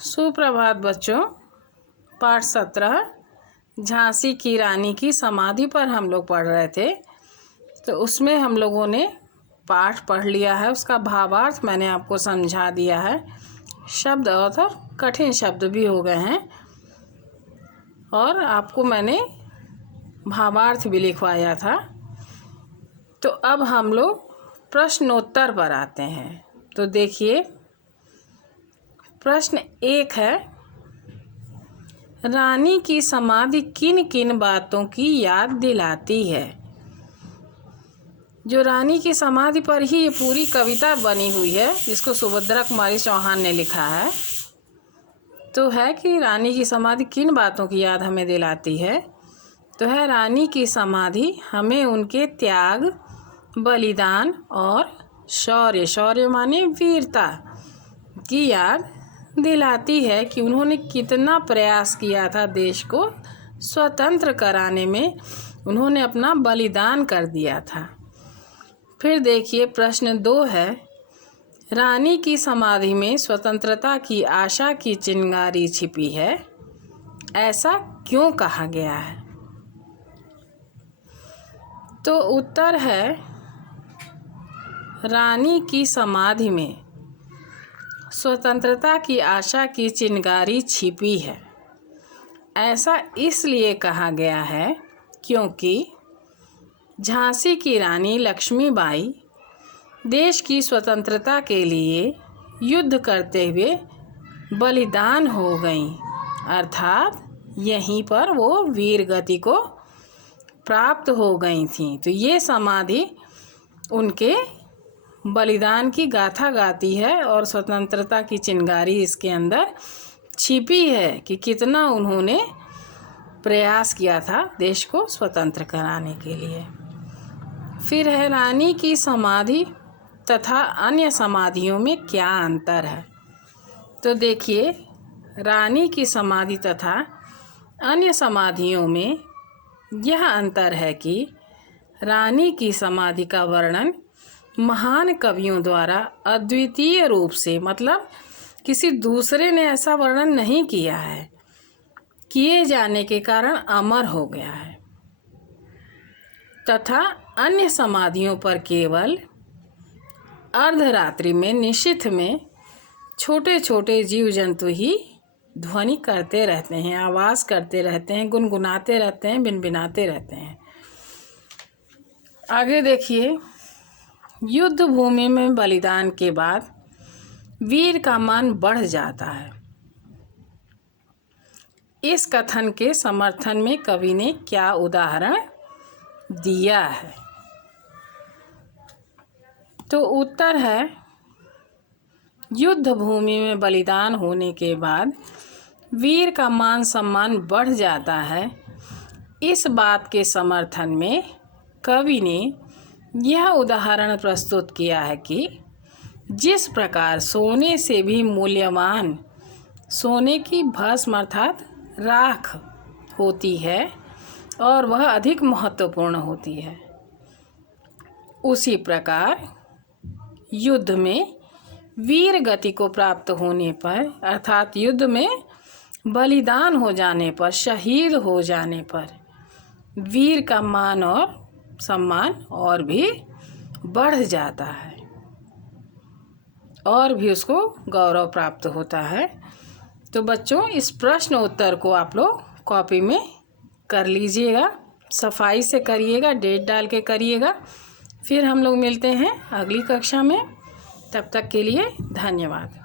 सुप्रभात बच्चों। पाठ 17 झांसी की रानी की समाधि पर हम लोग पढ़ रहे थे। तो उसमें हम लोगों ने पाठ पढ़ लिया है, उसका भावार्थ मैंने आपको समझा दिया है। शब्द और कठिन शब्द भी हो गए हैं और आपको मैंने भावार्थ भी लिखवाया था। तो अब हम लोग प्रश्नोत्तर पर आते हैं। तो देखिए, प्रश्न 1 है, रानी की समाधि किन किन बातों की याद दिलाती है। जो रानी की समाधि पर ही ये पूरी कविता बनी हुई है, जिसको सुभद्रा कुमारी चौहान ने लिखा है। तो है कि रानी की समाधि किन बातों की याद हमें दिलाती है। तो है, रानी की समाधि हमें उनके त्याग, बलिदान और शौर्य माने वीरता की याद दिलाती है कि उन्होंने कितना प्रयास किया था देश को स्वतंत्र कराने में, उन्होंने अपना बलिदान कर दिया था। फिर देखिए, प्रश्न 2 है, रानी की समाधि में स्वतंत्रता की आशा की चिंगारी छिपी है, ऐसा क्यों कहा गया है। तो उत्तर है, रानी की समाधि में स्वतंत्रता की आशा की चिंगारी छिपी है, ऐसा इसलिए कहा गया है क्योंकि झांसी की रानी लक्ष्मीबाई देश की स्वतंत्रता के लिए युद्ध करते हुए बलिदान हो गईं, अर्थात यहीं पर वो वीर गति को प्राप्त हो गई थीं। तो ये समाधि उनके बलिदान की गाथा गाती है और स्वतंत्रता की चिंगारी इसके अंदर छिपी है कि कितना उन्होंने प्रयास किया था देश को स्वतंत्र कराने के लिए। फिर है, रानी की समाधि तथा अन्य समाधियों में क्या अंतर है। तो देखिए, रानी की समाधि तथा अन्य समाधियों में यह अंतर है कि रानी की समाधि का वर्णन महान कवियों द्वारा अद्वितीय रूप से, मतलब किसी दूसरे ने ऐसा वर्णन नहीं किया है, किए जाने के कारण अमर हो गया है, तथा अन्य समाधियों पर केवल अर्धरात्रि में निशीथ में छोटे छोटे जीव जंतु ही ध्वनि करते रहते हैं, आवाज़ करते रहते हैं, गुनगुनाते रहते हैं, बिनबिनाते रहते हैं। आगे देखिए, युद्ध भूमि में बलिदान के बाद वीर का मान बढ़ जाता है। इस कथन के समर्थन में कवि ने क्या उदाहरण दिया है। तो उत्तर है, युद्ध भूमि में बलिदान होने के बाद वीर का मान सम्मान बढ़ जाता है। इस बात के समर्थन में कवि ने यह उदाहरण प्रस्तुत किया है कि जिस प्रकार सोने से भी मूल्यवान सोने की भस्म अर्थात राख होती है और वह अधिक महत्वपूर्ण होती है, उसी प्रकार युद्ध में वीर गति को प्राप्त होने पर, अर्थात युद्ध में बलिदान हो जाने पर, शहीद हो जाने पर वीर का मान और सम्मान और भी बढ़ जाता है और भी उसको गौरव प्राप्त होता है। तो बच्चों, इस प्रश्न उत्तर को आप लोग कॉपी में कर लीजिएगा, सफाई से करिएगा, डेट डाल के करिएगा। फिर हम लोग मिलते हैं अगली कक्षा में। तब तक के लिए धन्यवाद।